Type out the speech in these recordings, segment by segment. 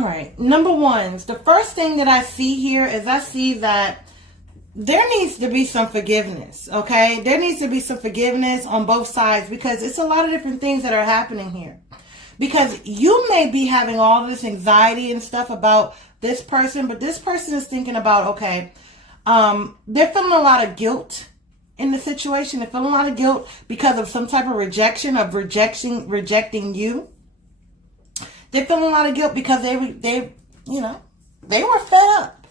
All right. Number one, the first thing that I see here is I see that there needs to be some forgiveness, okay? There needs to be some forgiveness on both sides because it's a lot of different things that are happening here. Because you may be having all this anxiety and stuff about this person, but this person is thinking about, okay, they're feeling a lot of guilt in the situation. They're feeling a lot of guilt because of some type of rejecting you. They're feeling a lot of guilt because they were fed up.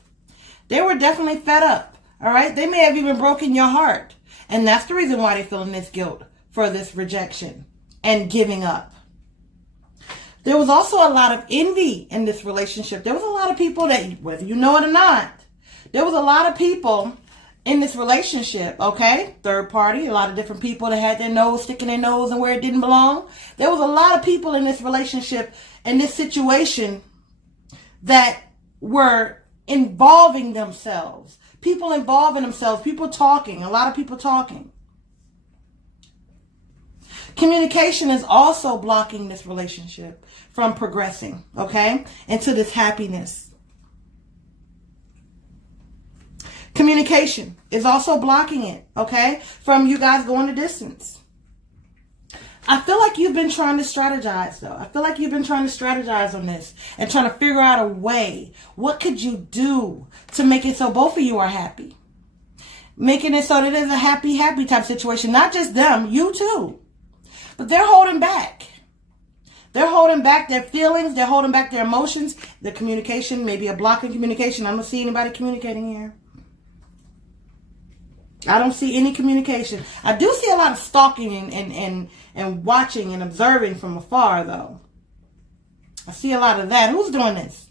They were definitely fed up. All right. They may have even broken your heart. And that's the reason why they're feeling this guilt for this rejection and giving up. There was also a lot of envy in this relationship. There was a lot of people that, whether you know it or not, there was a lot of people in this relationship, okay? Third party, a lot of different people that had their nose sticking their nose and where it didn't belong. There was a lot of people in this relationship, in this situation, that were involving themselves. People involving themselves, people talking, a lot of people talking. Communication is also blocking this relationship from progressing, okay, into this happiness. Communication is also blocking it, okay, from you guys going the distance. I feel like you've been trying to strategize, though. I feel like you've been trying to strategize on this and trying to figure out a way. What could you do to make it so both of you are happy? Making it so that it's a happy type situation. Not just them, you too. But they're holding back. They're holding back their feelings. They're holding back their emotions. The communication, maybe a block in communication. I don't see anybody communicating here. I don't see any communication. I do see a lot of stalking and watching and observing from afar, though. I see a lot of that. Who's doing this?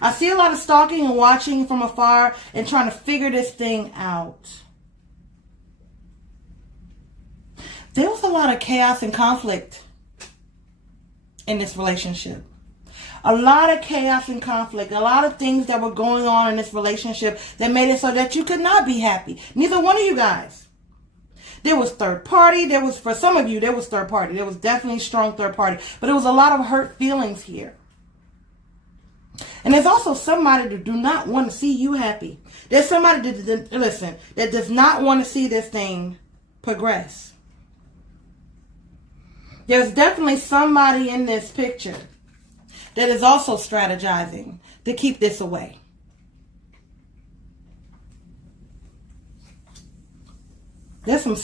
I see a lot of stalking and watching from afar and trying to figure this thing out. There was a lot of chaos and conflict in this relationship. A lot of chaos and conflict. A lot of things that were going on in this relationship that made it so that you could not be happy. Neither one of you guys. There was third party. There was, for some of you, there was third party. There was definitely strong third party. But there was a lot of hurt feelings here. And there's also somebody that do not want to see you happy. There's somebody that does not want to see this thing progress. There's definitely somebody in this picture that is also strategizing to keep this away. There's some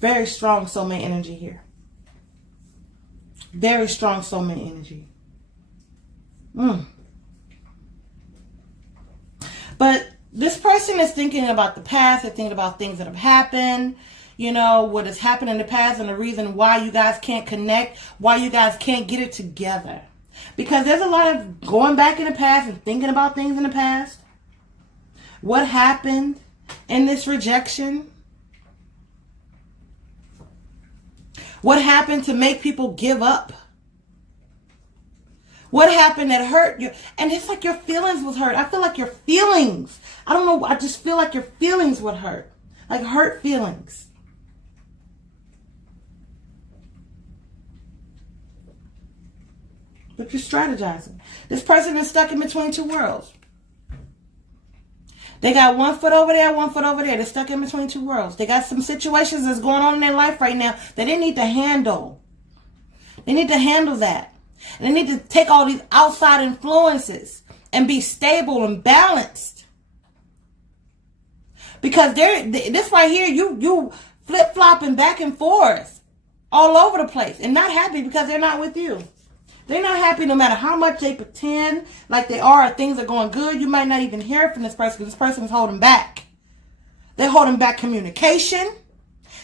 very strong soulmate energy here. Very strong soulmate energy. But this person is thinking about the past. They're thinking about things that have happened. You know, what has happened in the past and the reason why you guys can't connect, why you guys can't get it together. Because there's a lot of going back in the past and thinking about things in the past. What happened in this rejection? What happened to make people give up? What happened that hurt you? And it's like your feelings was hurt. I feel like your feelings, I don't know, I just feel like your feelings would hurt. Like hurt feelings. But you're strategizing. This person is stuck in between two worlds. They got one foot over there, one foot over there. They're stuck in between two worlds. They got some situations that's going on in their life right now that they need to handle. They need to handle that. And they need to take all these outside influences and be stable and balanced. Because this right here, you flip-flopping back and forth all over the place and not happy because they're not with you. They're not happy no matter how much they pretend like they are or things are going good. You might not even hear from this person because this person is holding back. They're holding back communication.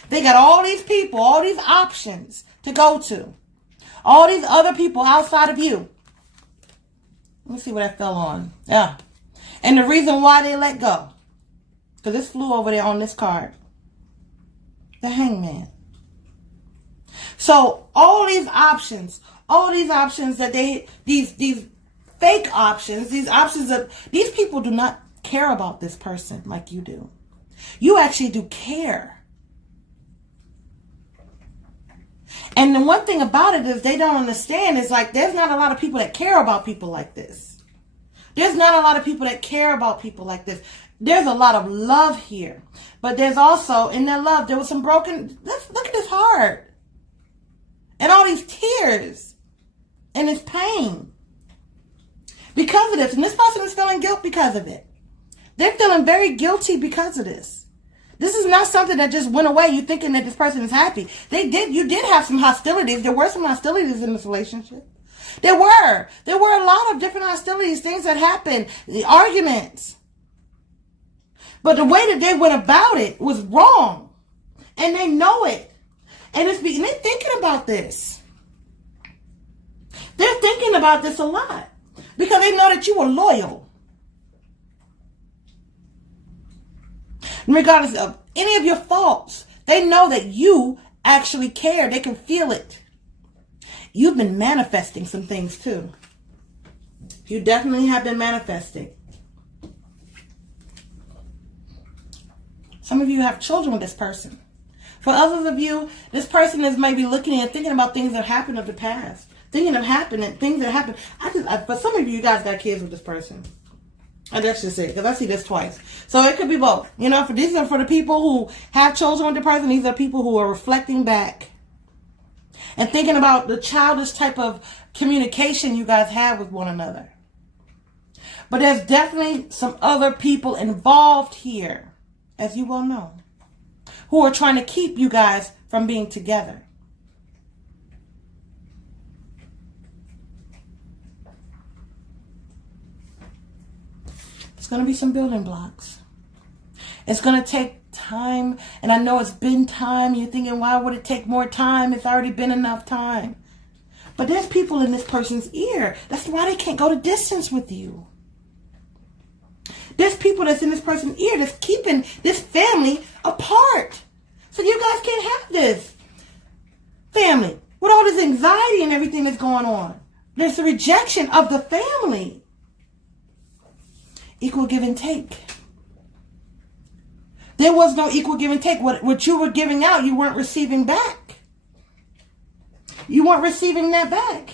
They got all these people, all these options to go to. All these other people outside of you. Let me see what I fell on. Yeah. And the reason why they let go. Because this flew over there on this card. The Hangman. So all these options that these fake options, these options that these people do not care about this person like you do. You actually do care. And the one thing about it is they don't understand is like there's not a lot of people that care about people like this. There's not a lot of people that care about people like this. There's a lot of love here. But there's also, in that love, there was some broken, look at his heart. And all these tears. And his pain. Because of this. And this person is feeling guilt because of it. They're feeling very guilty because of this. This is not something that just went away. You thinking that this person is happy. You did have some hostilities. There were some hostilities in this relationship. There were a lot of different hostilities, things that happened, the arguments. But the way that they went about it was wrong. And they know it. And they're thinking about this. They're thinking about this a lot. Because they know that you were loyal. Regardless of any of your faults, they know that you actually care. They can feel it. You've been manifesting some things too. You definitely have been manifesting. Some of you have children with this person. For others of you, this person is maybe looking and thinking about things that happened of the past. Thinking of things that happened. For some of you guys got kids with this person. And that's just it, because I see this twice. So it could be both. You know, these are for the people who have children with the person. These are people who are reflecting back and thinking about the childish type of communication you guys have with one another. But there's definitely some other people involved here, as you well know, who are trying to keep you guys from being together. It's going to be some building blocks. It's going to take time. And I know it's been time. You're thinking, why would it take more time? It's already been enough time. But there's people in this person's ear. That's why they can't go the distance with you. There's people that's in this person's ear that's keeping this family apart. So you guys can't have this family with all this anxiety and everything that's going on. There's a rejection of the family. Equal give and take. There was no equal give and take. What you were giving out, you weren't receiving back. You weren't receiving that back.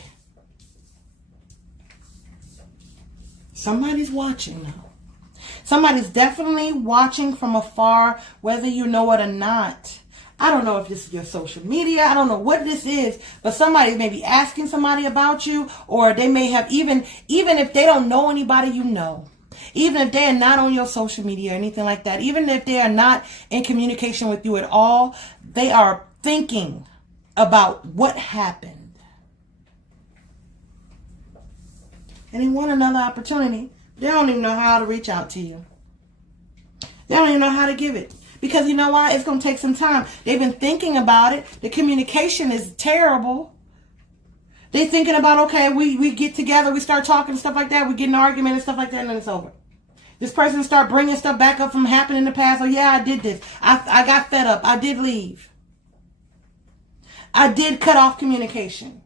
Somebody's watching now. Somebody's definitely watching from afar, whether you know it or not. I don't know if this is your social media. I don't know what this is, but somebody may be asking somebody about you, or they may have even if they don't know anybody you know. Even if they are not on your social media or anything like that, even if they are not in communication with you at all, they are thinking about what happened. And they want another opportunity. They don't even know how to reach out to you. They don't even know how to give it. Because you know why? It's going to take some time. They've been thinking about it. The communication is terrible. They're thinking about, okay, we get together, we start talking and stuff like that, we get in an argument and stuff like that, and then it's over. This person start bringing stuff back up from happening in the past. Oh, yeah, I did this. I got fed up. I did leave. I did cut off communication.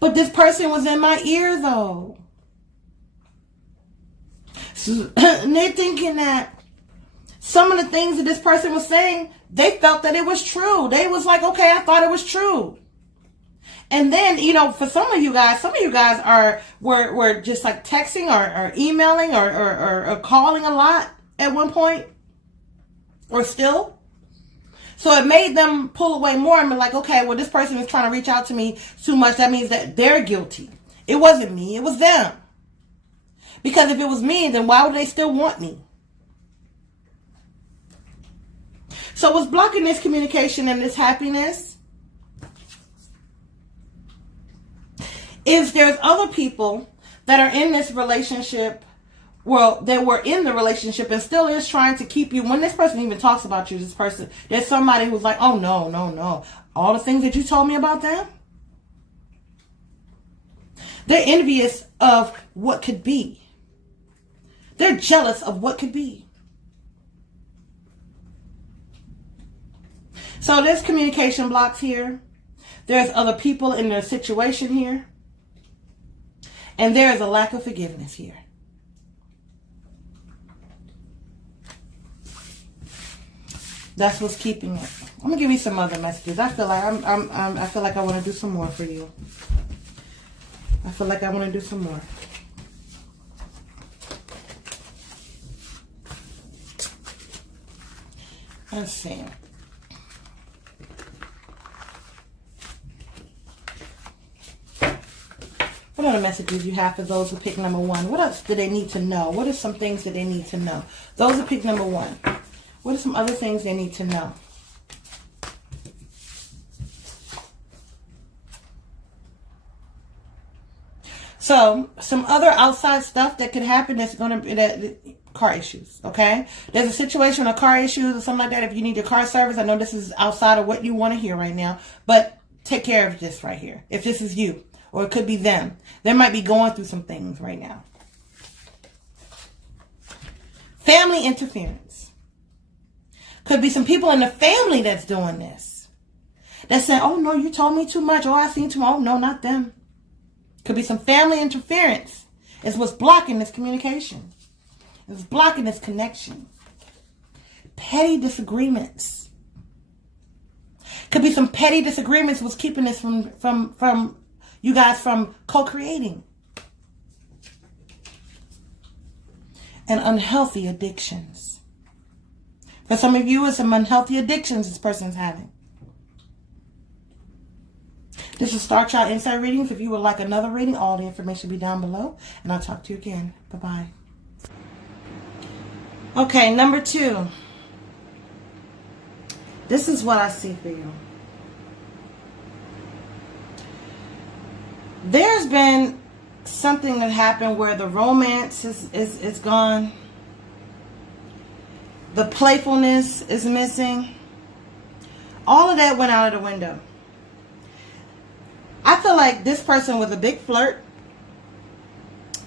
But this person was in my ear, though. So, and they're thinking that some of the things that this person was saying, they felt that it was true. They was like, okay, I thought it was true. And then, you know, for some of you guys were just like texting or emailing or calling a lot at one point, or still. So it made them pull away more and be like, okay, well, this person is trying to reach out to me too much. That means that they're guilty. It wasn't me. It was them. Because if it was me, then why would they still want me? So what's blocking this communication and this happiness is there's other people that are in this relationship. Well, they were in the relationship and still is trying to keep you. When this person even talks about you, this person, there's somebody who's like, oh, no. All the things that you told me about them. They're envious of what could be. They're jealous of what could be. So there's communication blocks here. There's other people in their situation here. And there is a lack of forgiveness here. That's what's keeping it. I'm gonna give you some other messages. I feel like I feel like I want to do some more for you. I feel like I want to do some more. Let's see. What other messages you have for those who pick number 1? What else do they need to know? What are some things that they need to know? Those who pick number 1. What are some other things they need to know? So, some other outside stuff that could happen that's going to be car issues, okay? There's a situation of car issues or something like that. If you need your car service, I know this is outside of what you want to hear right now, but take care of this right here. If this is you, or it could be them. They might be going through some things right now. Family interference. Could be some people in the family that's doing this. That's saying, oh no, you told me too much. Oh, I seen too much. Oh no, not them. Could be some family interference. It's what's blocking this communication. It's blocking this connection. Petty disagreements. Could be some petty disagreements what's keeping this from you guys from co-creating. And unhealthy addictions. For some of you, it's some unhealthy addictions this person's having. This is Star Child Insight Readings. If you would like another reading, all the information will be down below. And I'll talk to you again. Bye-bye. Okay, number 2. This is what I see for you. There's been something that happened where the romance is gone. The playfulness is missing. All of that went out of the window. I feel like this person was a big flirt.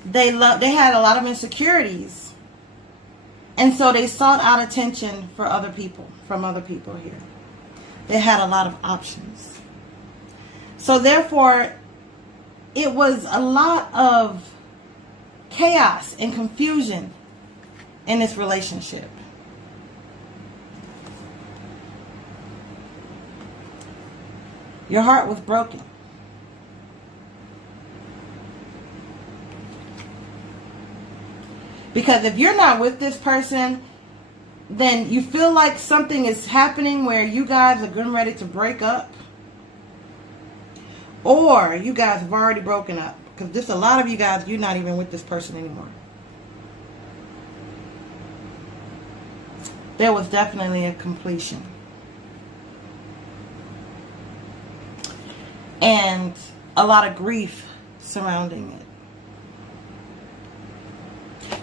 They had a lot of insecurities. And so they sought out attention from other people here. They had a lot of options. So therefore, it was a lot of chaos and confusion in this relationship. Your heart was broken. Because if you're not with this person, then you feel like something is happening where you guys are getting ready to break up. Or you guys have already broken up. Because there's a lot of you guys, you're not even with this person anymore. There was definitely a completion. And a lot of grief surrounding it.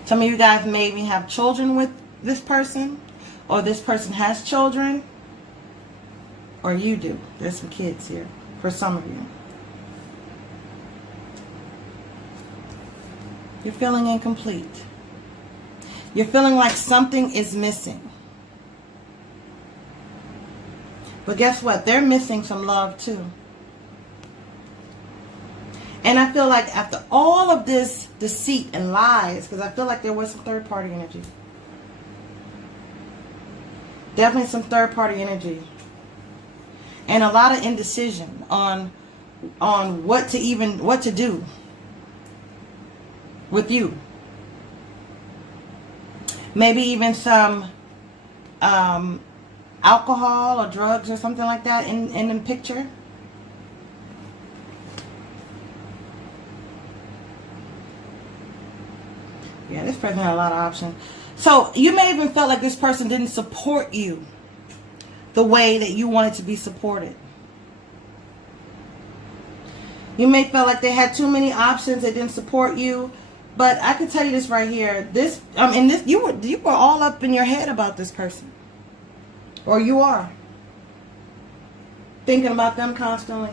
Some of you guys maybe have children with this person, or this person has children, or you do. There's some kids here for some of you. You're feeling incomplete. You're feeling like something is missing. But guess what? They're missing some love too. And I feel like after all of this deceit and lies, because I feel like there was some third-party energy. Definitely some third-party energy. And a lot of indecision on what to do with you. Maybe even some alcohol or drugs or something like that in the picture. Yeah, this person had a lot of options. So you may even felt like this person didn't support you the way that you wanted to be supported. You may feel like they had too many options, they didn't support you. But I can tell you this right here. You were all up in your head about this person. Or you are. Thinking about them constantly.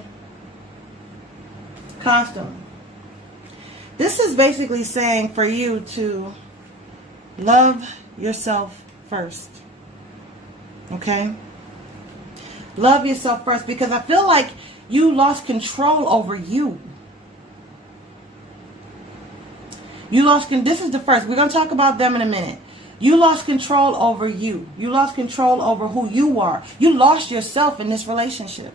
Constantly. This is basically saying for you to love yourself first. Okay? Love yourself first, because I feel like you lost control over you. You lost, this is the first. We're going to talk about them in a minute. You lost control over you. You lost control over who you are. You lost yourself in this relationship.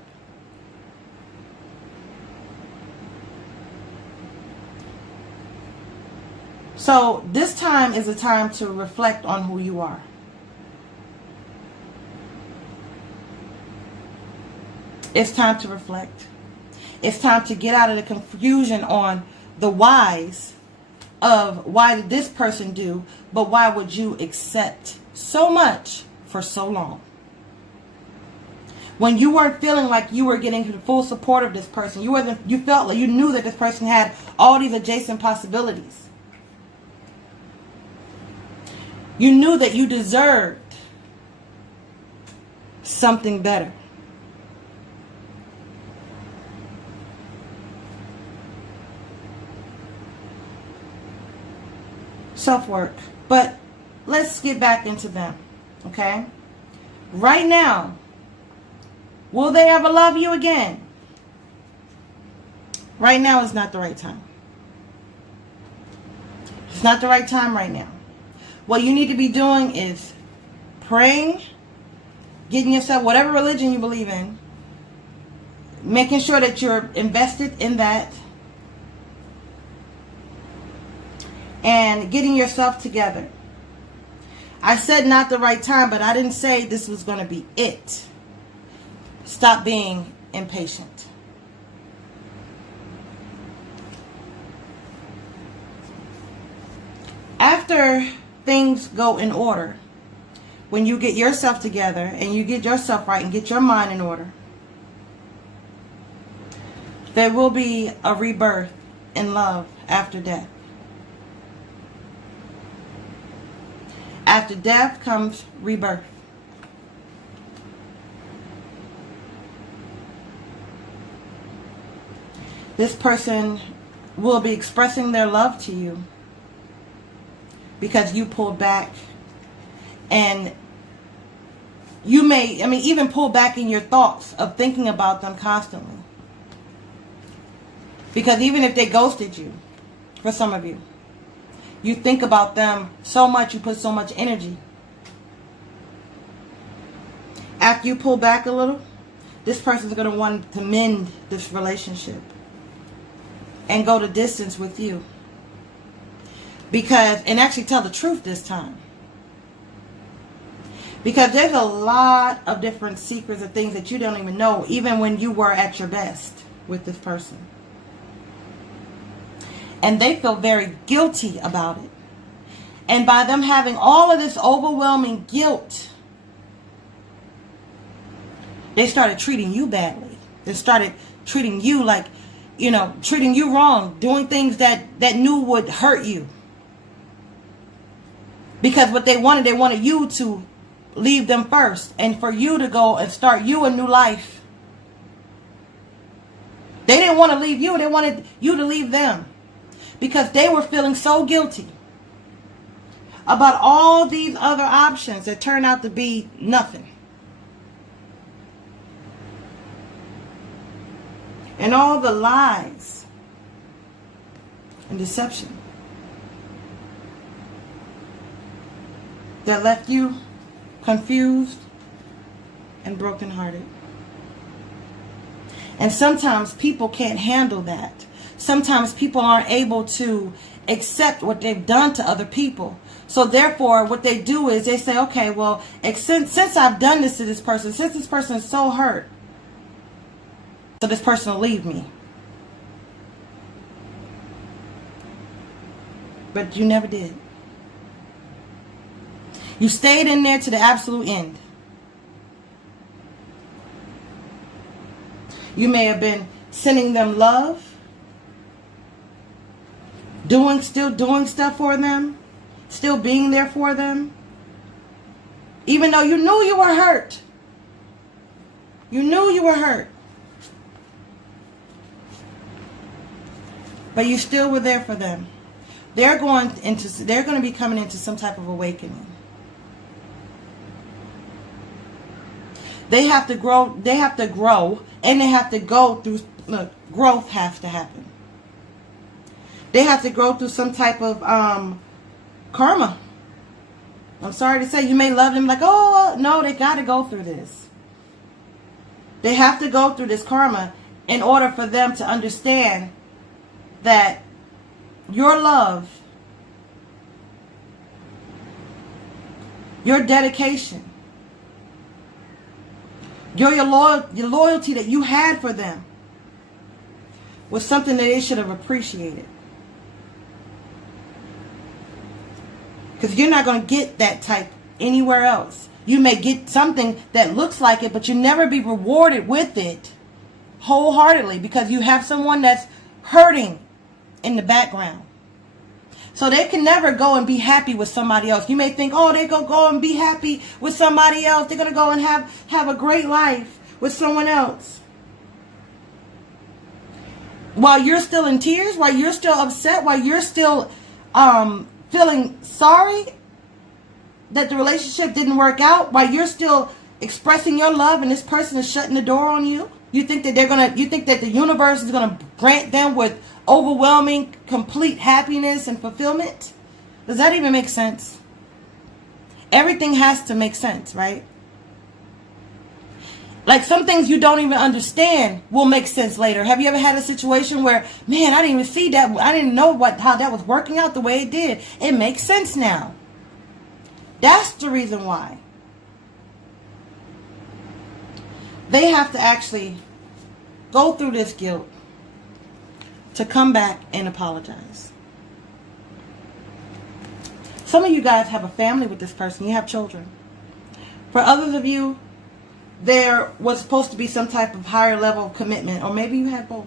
So this time is a time to reflect on who you are. It's time to reflect. It's time to get out of the confusion on the whys of why did this person do, but why would you accept so much for so long? When you weren't feeling like you were getting the full support of this person, you felt like you knew that this person had all these adjacent possibilities. You knew that you deserved something better. Self-work. But let's get back into them, okay? Right now, will they ever love you again? Right now is not the right time. It's not the right time right now. What you need to be doing is praying, getting yourself, whatever religion you believe in, making sure that you're invested in that, and getting yourself together. I said not the right time, but I didn't say this was going to be it. Stop being impatient. After things go in order, when you get yourself together and you get yourself right and get your mind in order, there will be a rebirth in love after death. After death comes rebirth. This person will be expressing their love to you because you pulled back, and you may, even pull back in your thoughts of thinking about them constantly. Because even if they ghosted you, for some of you, you think about them so much, you put so much energy. After you pull back a little, this person's going to want to mend this relationship and go the distance with you. And actually tell the truth this time. Because there's a lot of different secrets and things that you don't even know, even when you were at your best with this person. And they feel very guilty about it. And by them having all of this overwhelming guilt, they started treating you badly. They started treating you like, treating you wrong, doing things that knew would hurt you. Because what they wanted you to leave them first and for you to go and start you a new life. They didn't want to leave you. They wanted you to leave them. Because they were feeling so guilty about all these other options that turned out to be nothing. And all the lies and deception that left you confused and brokenhearted. And sometimes people can't handle that. Sometimes people aren't able to accept what they've done to other people. So therefore, what they do is they say, okay, well, since I've done this to this person, since this person is so hurt, so this person will leave me. But you never did. You stayed in there to the absolute end. You may have been sending them love, still doing stuff for them, still being there for them, even though you knew you were hurt. You knew you were hurt. But you still were there for them. They're going to be coming into some type of awakening. They have to grow, and they have to go through, growth has to happen. They have to go through some type of karma. I'm sorry to say, you may love them like, oh, no, they got to go through this. They have to go through this karma in order for them to understand that your love, your dedication, your loyalty that you had for them was something that they should have appreciated. Because you're not going to get that type anywhere else. You may get something that looks like it, but you never be rewarded with it wholeheartedly because you have someone that's hurting in the background. So they can never go and be happy with somebody else. You may think, oh, they're going to go and be happy with somebody else. They're going to go and have a great life with someone else. While you're still in tears, while you're still upset, while you're still feeling sorry that the relationship didn't work out, while you're still expressing your love and this person is shutting the door on you, you think that the universe is gonna grant them with overwhelming, complete happiness and fulfillment? Does that even make sense? Everything has to make sense, right? Like some things you don't even understand will make sense later. Have you ever had a situation where, man, I didn't even see that. I didn't know how that was working out the way it did. It makes sense now. That's the reason why. They have to actually go through this guilt to come back and apologize. Some of you guys have a family with this person. You have children. For others of you, there was supposed to be some type of higher level of commitment, or maybe you had both.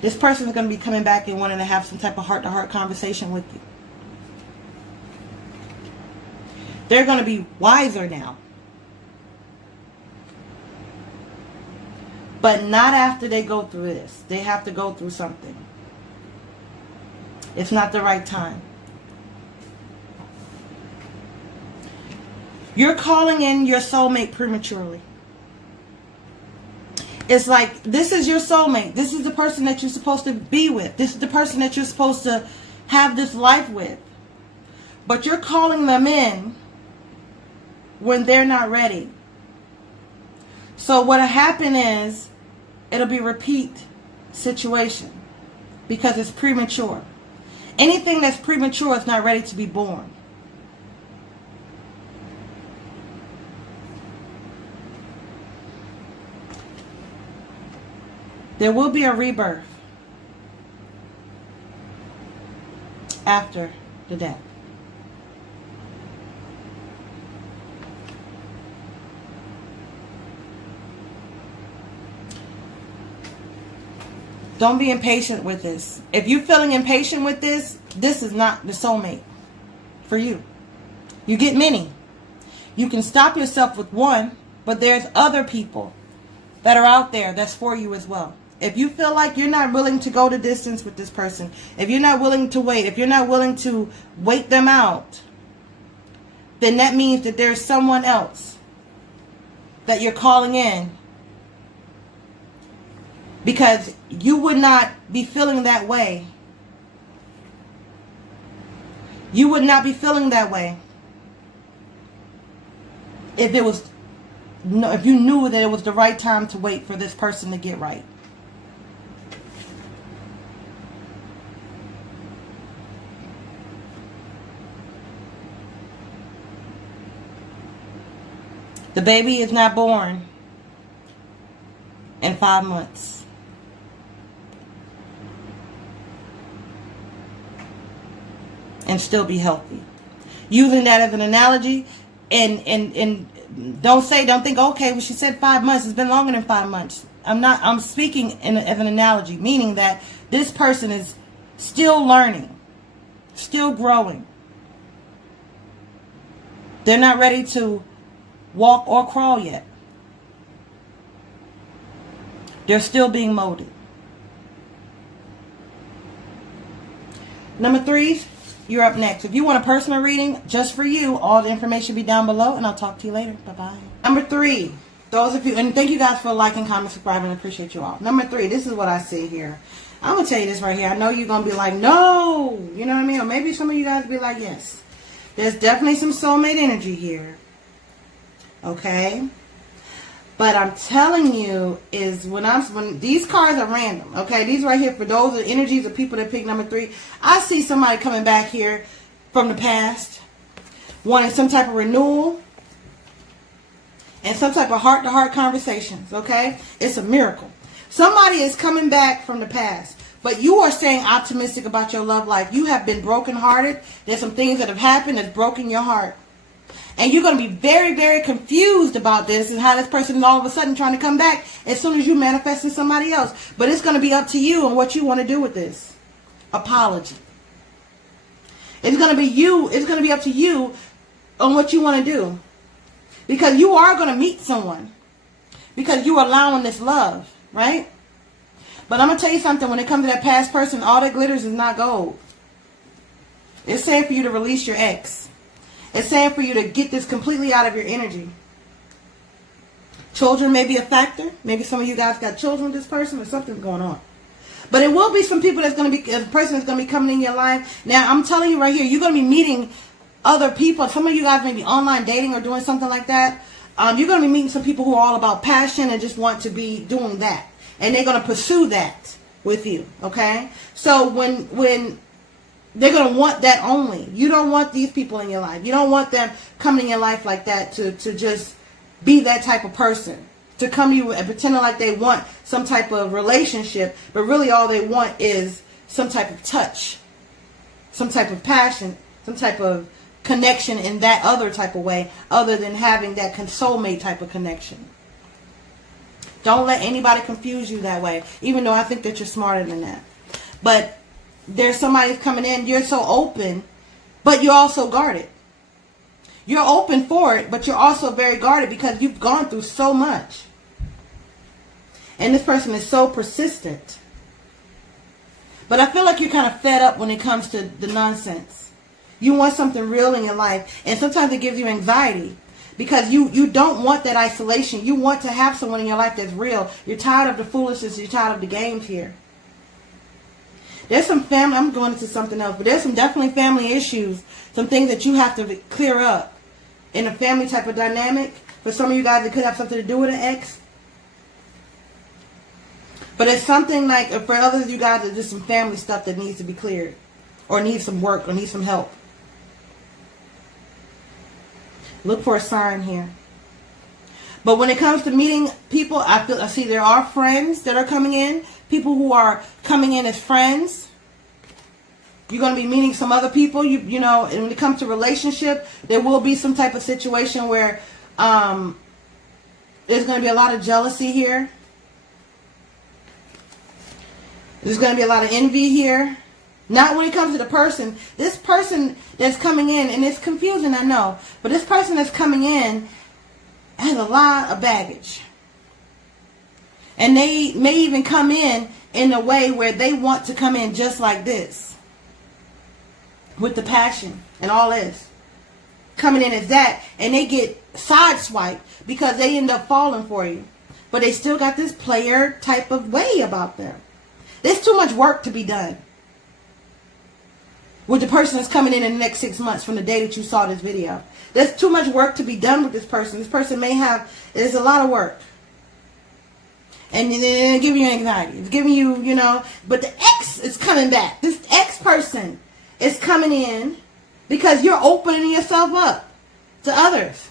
This person is going to be coming back and wanting to have some type of heart-to-heart conversation with you. They're going to be wiser now. But not after they go through this. They have to go through something. It's not the right time. You're calling in your soulmate prematurely. It's like, this is your soulmate. This is the person that you're supposed to be with. This is the person that you're supposed to have this life with. But you're calling them in when they're not ready. So what'll happen is, it'll be a repeat situation because it's premature. Anything that's premature is not ready to be born. There will be a rebirth after the death. Don't be impatient with this. If you're feeling impatient with this, this is not the soulmate for you. You get many. You can stop yourself with one, but there's other people that are out there that's for you as well. If you feel like you're not willing to go the distance with this person, if you're not willing to wait, if you're not willing to wait them out, then that means that there's someone else that you're calling in, because you would not be feeling that way. You would not be feeling that way if you knew that it was the right time to wait for this person to get right. The baby is not born in 5 months. And still be healthy. Using that as an analogy, and don't think, okay, well, she said 5 months. It's been longer than 5 months. I'm speaking as an analogy, meaning that this person is still learning, still growing. They're not ready to walk or crawl yet. They're still being molded. Number 3, you're up next. If you want a personal reading just for you, all the information will be down below, and I'll talk to you later. Bye-bye. Number 3, those of you, and thank you guys for liking, comment, subscribing. I appreciate you all. Number 3, this is what I see here. I'm going to tell you this right here. I know you're going to be like, no. You know what I mean? Or maybe some of you guys be like, yes. There's definitely some soulmate energy here. Okay? But I'm telling you is when these cards are random, okay? These right here, for those are energies of people that pick number 3. I see somebody coming back here from the past, wanting some type of renewal and some type of heart-to-heart conversations, okay? It's a miracle. Somebody is coming back from the past, but you are staying optimistic about your love life. You have been brokenhearted. There's some things that have happened that's broken your heart. And you're going to be very, very confused about this and how this person is all of a sudden trying to come back as soon as you manifest in somebody else. But it's going to be up to you and what you want to do with this apology. It's going to be you. It's going to be up to you on what you want to do. Because you are going to meet someone. Because you're allowing this love, right? But I'm going to tell you something. When it comes to that past person, all that glitters is not gold. It's saying for you to release your ex. It's saying for you to get this completely out of your energy. Children may be a factor. Maybe some of you guys got children with this person or something's going on. But it will be some people that's going to be, a person that's going to be coming in your life. Now, I'm telling you right here, you're going to be meeting other people. Some of you guys may be online dating or doing something like that. You're going to be meeting some people who are all about passion and just want to be doing that. And they're going to pursue that with you, okay? So when they're going to want that only. You don't want these people in your life. You don't want them coming in your life like that to just be that type of person. To come to you and pretending like they want some type of relationship, but really all they want is some type of touch, some type of passion, some type of connection in that other type of way, other than having that soulmate type of connection. Don't let anybody confuse you that way, even though I think that you're smarter than that. But there's somebody coming in, you're so open, but you're also guarded. You're open for it, but you're also very guarded because you've gone through so much. And this person is so persistent. But I feel like you're kind of fed up when it comes to the nonsense. You want something real in your life, and sometimes it gives you anxiety. Because you don't want that isolation. You want to have someone in your life that's real. You're tired of the foolishness. You're tired of the games here. There's some family, I'm going into something else, but there's some definitely family issues. Some things that you have to clear up in a family type of dynamic. For some of you guys, it could have something to do with an ex. But it's something like, for others of you guys, it's just some family stuff that needs to be cleared. Or needs some work, or needs some help. Look for a sign here. But when it comes to meeting people, I see there are friends that are coming in. People who are coming in as friends. You're going to be meeting some other people. You know, and when it comes to relationship, there will be some type of situation where there's going to be a lot of jealousy here. There's going to be a lot of envy here. Not when it comes to the person. This person that's coming in, and it's confusing, I know, but this person that's coming in has a lot of baggage. And they may even come in a way where they want to come in just like this. With the passion and all this. Coming in as that, and they get sideswiped because they end up falling for you. But they still got this player type of way about them. There's too much work to be done with the person that's coming in the next 6 months from the day that you saw this video. There's too much work to be done with this person. This person may have, it's a lot of work. And it's giving you anxiety. It's giving you, you know, but the ex is coming back. This ex person is coming in because you're opening yourself up to others.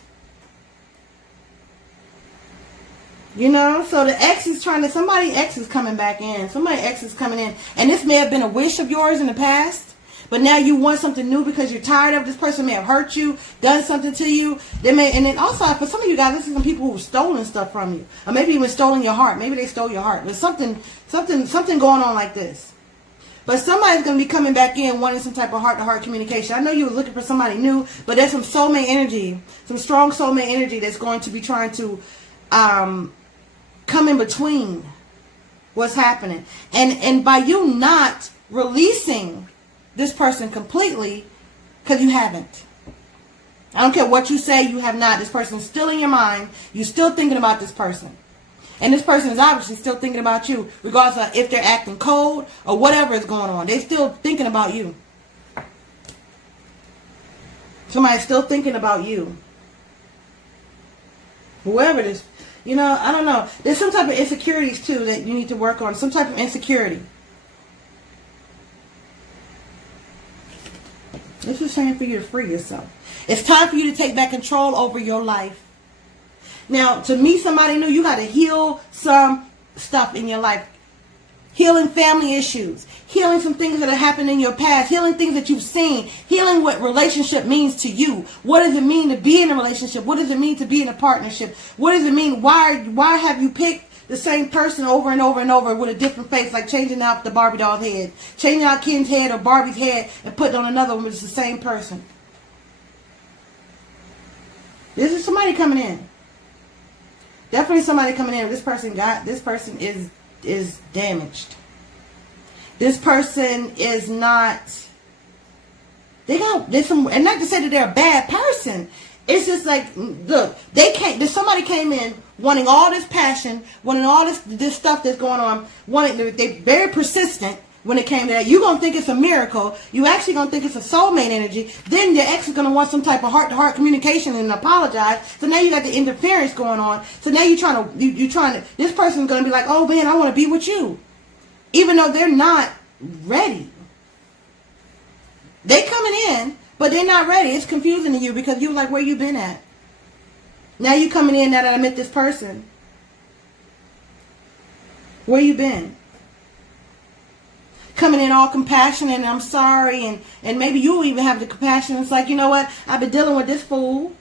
You know, so the ex is trying to, somebody ex is coming back in. Somebody ex is coming in. And this may have been a wish of yours in the past. But now you want something new because you're tired of this person may have hurt you, done something to you. They may, and then also for some of you guys, this is some people who've stolen stuff from you, or maybe even stolen your heart. Maybe they stole your heart. There's something going on like this. But somebody's going to be coming back in wanting some type of heart-to-heart communication. I know you were looking for somebody new, but there's some soulmate energy, some strong soulmate energy that's going to be trying to come in between what's happening, and by you not releasing this person completely, because you haven't. I don't care what you say, you have not. This person's still in your mind. You're still thinking about this person. And this person is obviously still thinking about you, regardless of if they're acting cold or whatever is going on. They're still thinking about you. Somebody's still thinking about you. Whoever it is. You know, I don't know. There's some type of insecurities too that you need to work on. Some type of insecurity. This is saying for you to free yourself. It's time for you to take back control over your life. Now, to meet somebody new, you got to heal some stuff in your life. Healing family issues. Healing some things that have happened in your past. Healing things that you've seen. Healing what relationship means to you. What does it mean to be in a relationship? What does it mean to be in a partnership? What does it mean? Why have you picked the same person over and over and over with a different face, like changing out the Barbie doll's head, changing out Ken's head or Barbie's head and putting on another one, which is the same person? This is somebody coming in. Definitely somebody coming in. This person is damaged. This person is not. There's some, and not to say that they're a bad person. It's just like, look, somebody came in wanting all this passion, wanting all this stuff that's going on. They're very persistent when it came to that. You're going to think it's a miracle. You actually going to think it's a soulmate energy. Then your ex is going to want some type of heart-to-heart communication and apologize. So now you got the interference going on. So now you're trying to, this person's going to be like, oh man, I want to be with you. Even though they're not ready. They coming in, but they're not ready. It's confusing to you because you're like, where you been at? Now you coming in now that I met this person. Where you been? Coming in all compassionate and I'm sorry, and maybe you'll even have the compassion. It's like, you know what? I've been dealing with this fool.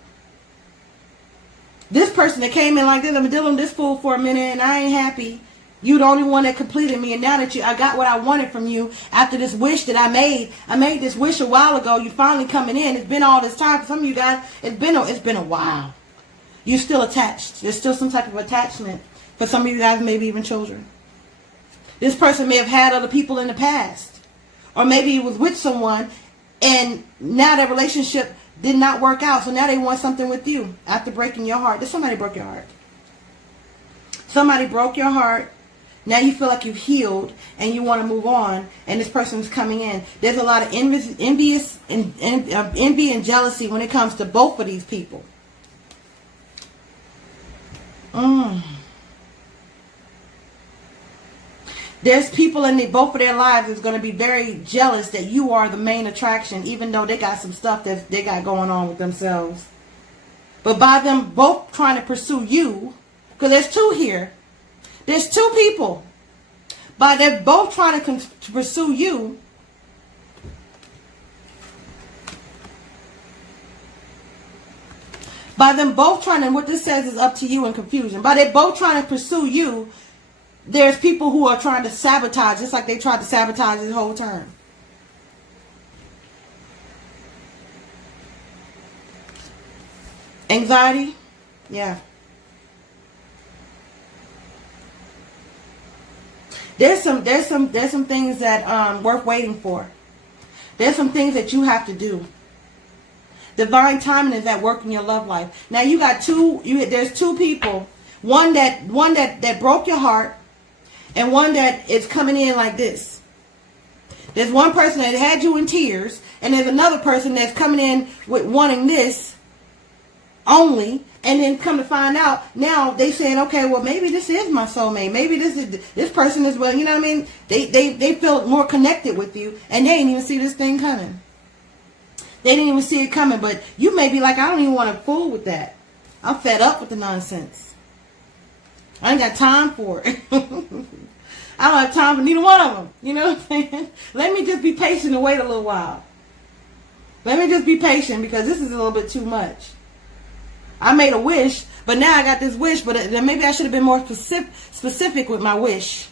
This person that came in like this, I've been dealing with this fool for a minute and I ain't happy. You the only one that completed me, and now that I got what I wanted from you after this wish that I made this wish a while ago. You finally coming in. It's been all this time. For some of you guys, it's been a while. You're still attached. There's still some type of attachment. For some of you guys, maybe even children. This person may have had other people in the past, or maybe he was with someone, and now that relationship did not work out. So now they want something with you after breaking your heart. Somebody broke your heart. Somebody broke your heart. Now you feel like you've healed and you want to move on, and this person is coming in. There's a lot of envy and jealousy when it comes to both of these people. There's people in both of their lives that's going to be very jealous that you are the main attraction, even though they got some stuff that they got going on with themselves. But by them both trying to pursue you, because there's two here. There's two people. But they're both trying to pursue you. By them both trying to, what this says is up to you in confusion. By they both trying to pursue you, there's people who are trying to sabotage, just like they tried to sabotage this whole term. Anxiety? Yeah. There's some things that worth waiting for. There's some things that you have to do. Divine timing is at work in your love life. Now you got there's two people. One that broke your heart, and one that is coming in like this. There's one person that had you in tears, and there's another person that's coming in with wanting this only, and then come to find out, now they saying, okay, well, maybe this is my soulmate. Maybe this person is, well, you know what I mean? They feel more connected with you, and they didn't even see this thing coming. They didn't even see it coming, but you may be like, I don't even want to fool with that. I'm fed up with the nonsense. I ain't got time for it. I don't have time for neither one of them. You know what I'm saying? Let me just be patient and wait a little while. Let me just be patient because this is a little bit too much. I made a wish, but now I got this wish, but then maybe I should have been more specific with my wish.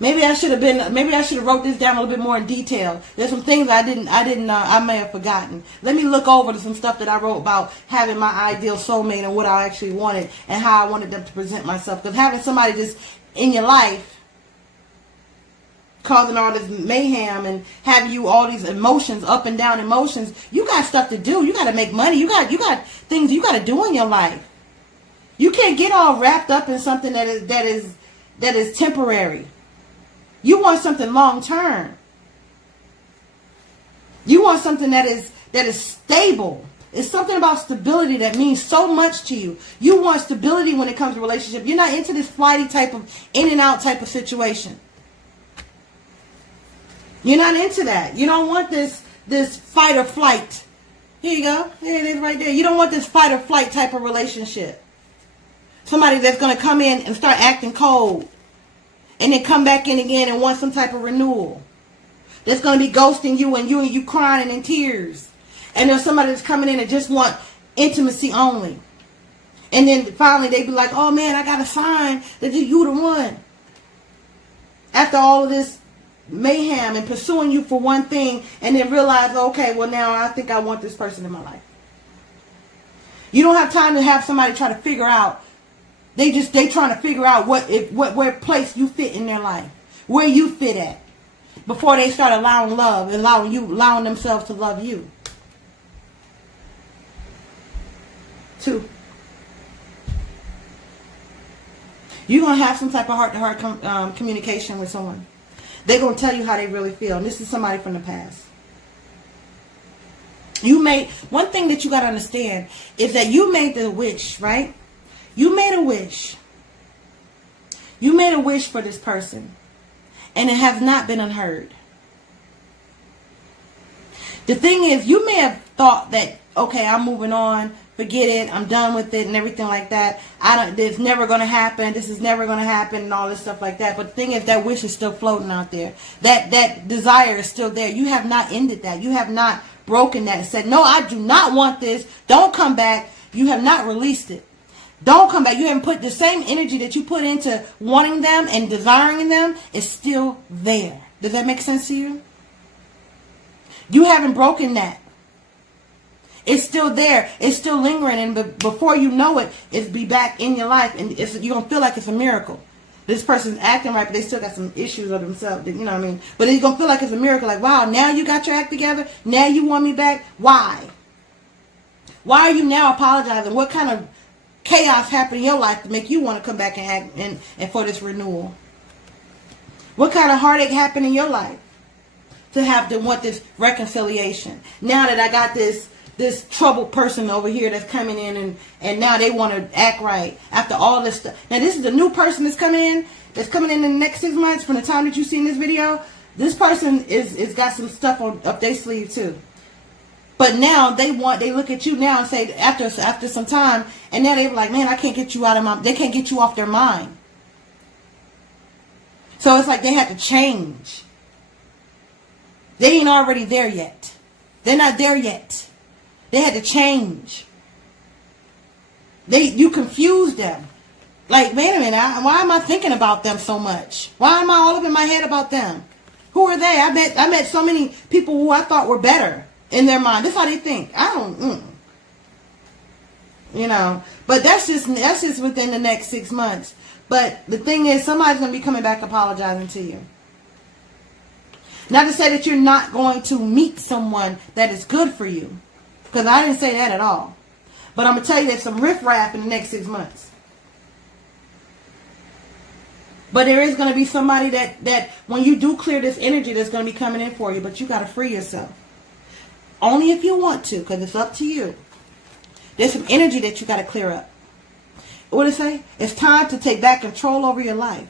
Maybe I should have wrote this down a little bit more in detail. There's some things I may have forgotten. Let me look over to some stuff that I wrote about having my ideal soulmate and what I actually wanted and how I wanted them to present myself. Because having somebody just in your life causing all this mayhem and having you all these emotions, up and down emotions, you got stuff to do. You got to make money. You got things you got to do in your life. You can't get all wrapped up in something that is temporary. You want something long term. You want something that that is stable. It's something about stability that means so much to you. You want stability when it comes to relationship. You're not into this flighty type of in and out type of situation. You're not into that. You don't want this fight or flight. Here you go. There it is right there. You don't want this fight or flight type of relationship. Somebody that's going to come in and start acting cold. And then come back in again and want some type of renewal. That's going to be ghosting you and you crying and in tears. And there's somebody that's coming in and just want intimacy only. And then finally they be like, oh man, I got a sign that you the one. After all of this mayhem and pursuing you for one thing, and then realize, okay, well now I think I want this person in my life. You don't have time to have somebody try to figure out. They trying to figure out where place you fit in their life, where you fit at, before they start allowing love, allowing themselves to love you. 2. You're gonna have some type of heart-to-heart communication with someone. They're going to tell you how they really feel. And this is somebody from the past. One thing that you got to understand is that you made the wish, right? You made a wish. You made a wish for this person. And it has not been unheard. The thing is, you may have thought that, okay, I'm moving on. Forget it. I'm done with it and everything like that. It's never going to happen. This is never going to happen and all this stuff like that. But the thing is, that wish is still floating out there. That desire is still there. You have not ended that. You have not broken that and said, no, I do not want this. Don't come back. You have not released it. Don't come back. You haven't put the same energy that you put into wanting them and desiring them is still there. Does that make sense to you? You haven't broken that. It's still there. It's still lingering. And before you know it, it's be back in your life. And you're going to feel like it's a miracle. This person's acting right, but they still got some issues of themselves. You know what I mean? But it's going to feel like it's a miracle. Like, wow, now you got your act together. Now you want me back. Why? Why are you now apologizing? What kind of chaos happened in your life to make you want to come back and act and for this renewal? What kind of heartache happened in your life to want this reconciliation? Now that I got this troubled person over here that's coming in and now they want to act right after all this stuff. Now this is the new person that's coming in in the next 6 months from the time that you've seen this video. This person is got some stuff up their sleeve too. But now they look at you now and say after some time, and now they're like, man, I can't get you they can't get you off their mind. So it's like they had to change. They ain't already there yet. They're not there yet. They had to change. You confused them. Like, wait a minute, why am I thinking about them so much? Why am I all up in my head about them? Who are they? I met so many people who I thought were better in their mind. That's how they think. You know, but that's just within the next 6 months. But the thing is, somebody's going to be coming back apologizing to you. Not to say that you're not going to meet someone that is good for you. Because I didn't say that at all. But I'm going to tell you there's some riffraff in the next 6 months. But there is going to be somebody that when you do clear this energy that's going to be coming in for you. But you got to free yourself. Only if you want to, because it's up to you. There's some energy that you got to clear up. What did it say? It's time to take back control over your life.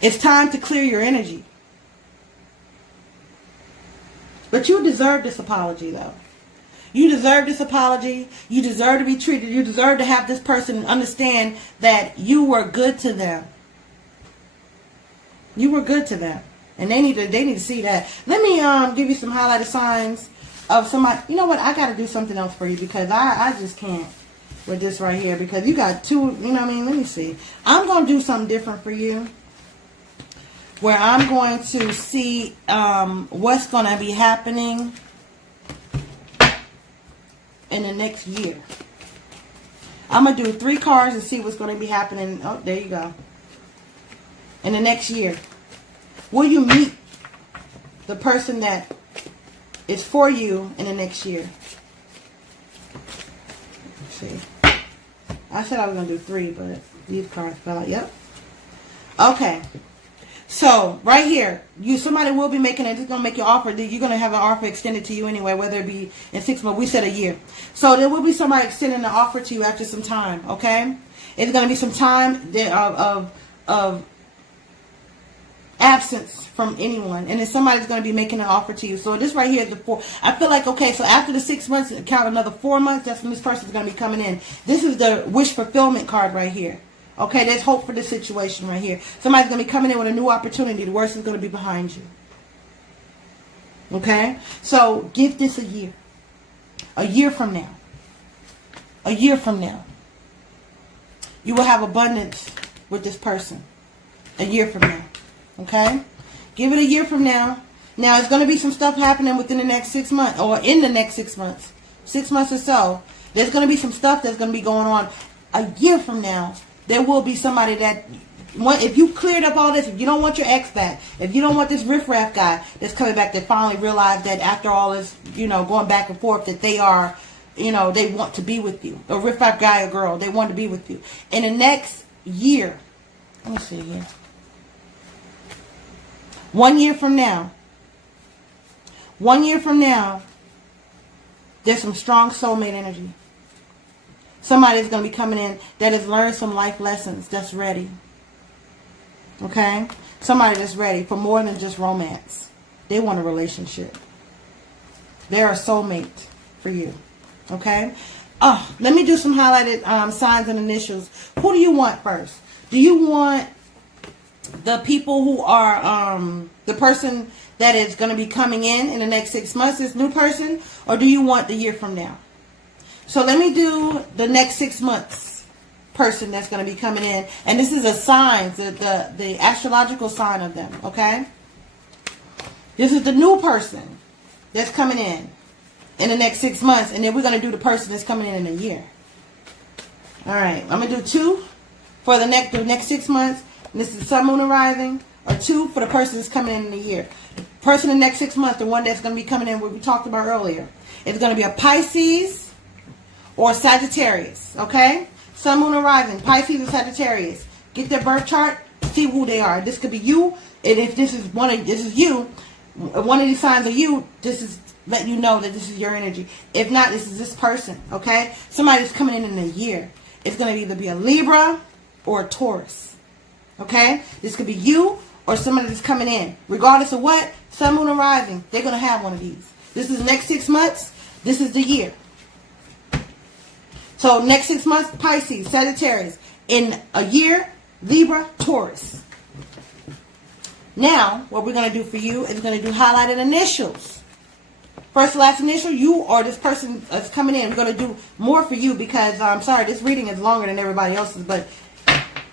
It's time to clear your energy. But you deserve this apology, though. You deserve this apology. You deserve to be treated. You deserve to have this person understand that you were good to them. You were good to them. And they need to see that. Let me give you some highlighted signs of somebody. You know what? I got to do something else for you because I just can't with this right here. Because you got two, you know what I mean? Let me see. I'm going to do something different for you. Where I'm going to see what's going to be happening in the next year. I'm going to do 3 cards and see what's going to be happening. Oh, there you go. In the next year. Will you meet the person that is for you in the next year? Let's see. I said I was going to do 3, but these cards fell out. Yep. Okay. So right here, somebody will be making it. It's gonna make your offer. You're gonna have an offer extended to you anyway, whether it be in 6 months. We said a year. So there will be somebody extending the offer to you after some time. Okay, it's gonna be some time of absence from anyone, and then somebody's going to be making an offer to you. So this right here is the 4. I feel like, okay, so after the 6 months, count another 4 months. That's when this person's going to be coming in. This is the wish fulfillment card right here. Okay, there's hope for this situation right here. Somebody's going to be coming in with a new opportunity. The worst is going to be behind you. Okay, so give this a year. A year from now. A year from now, you will have abundance with this person. A year from now. Okay, give it a year from now. Now it's going to be some stuff happening within the next 6 months, or in the next 6 months, 6 months or so. There's going to be some stuff that's going to be going on. A year from now, there will be somebody that, if you cleared up all this, if you don't want your ex back, if you don't want this riffraff guy that's coming back, that finally realized that after all this, going back and forth, that they are, they want to be with you. A riffraff guy or girl, they want to be with you. In the next year, let me see here. 1 year from now, 1 year from now, there's some strong soulmate energy. Somebody's going to be coming in that has learned some life lessons, that's ready. Okay? Somebody that's ready for more than just romance. They want a relationship. They're a soulmate for you. Okay? Let me do some highlighted signs and initials. Who do you want first? Do you want the people who are the person that is going to be coming in the next 6 months, this new person, or do you want the year from now? So let me do the next 6 months person that's going to be coming in, and this is a sign, the astrological sign of them. Okay, this is the new person that's coming in the next 6 months, and then we're going to do the person that's coming in a year. All right, I'm going to do 2 for the next 6 months. And this is Sun, Moon, and Rising, or 2 for the person that's coming in a year. The person in the next 6 months, the one that's going to be coming in, what we talked about earlier, it's going to be a Pisces or Sagittarius. Okay? Sun, Moon, and Rising, Pisces or Sagittarius. Get their birth chart, see who they are. This could be you, and if this is you, one of these signs are you, this is letting you know that this is your energy. If not, this is this person. Okay? Somebody that's coming in a year. It's going to either be a Libra or a Taurus. Okay? This could be you or somebody that's coming in. Regardless of what, Sun, Moon, and Rising, they're going to have one of these. This is the next 6 months. This is the year. So next 6 months, Pisces, Sagittarius. In a year, Libra, Taurus. Now, what we're going to do for you is we're going to do highlighted initials. First and last initial, you or this person that's coming in. We're going to do more for you because, I'm sorry, this reading is longer than everybody else's, but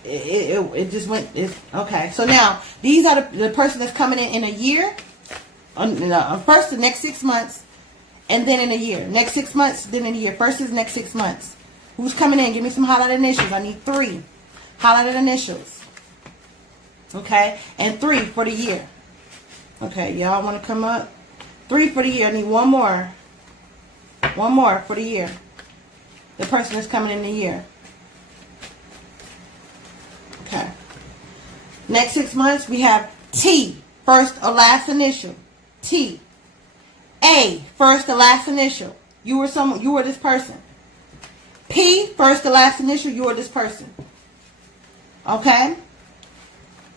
it just went, okay. So now, these are the person that's coming in a year. First, the next 6 months, and then in a year. Next 6 months, then in a year. First is next 6 months. Who's coming in? Give me some highlighted initials. I need 3 highlighted initials. Okay? And 3 for the year. Okay, y'all want to come up? 3 for the year. I need 1 more. 1 more for the year. The person that's coming in the year. Okay. Next 6 months, we have T, first or last initial. T. A, first or last initial. You were this person. P, first or last initial. You were this person. Okay.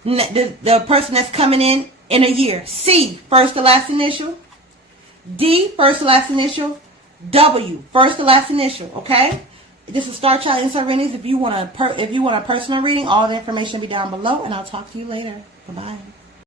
The person that's coming in a year. C, first or last initial. D, first or last initial. W, first or last initial. Okay. This is Starchild Insight Readings. If you want a personal reading, all the information will be down below, and I'll talk to you later. Bye-bye.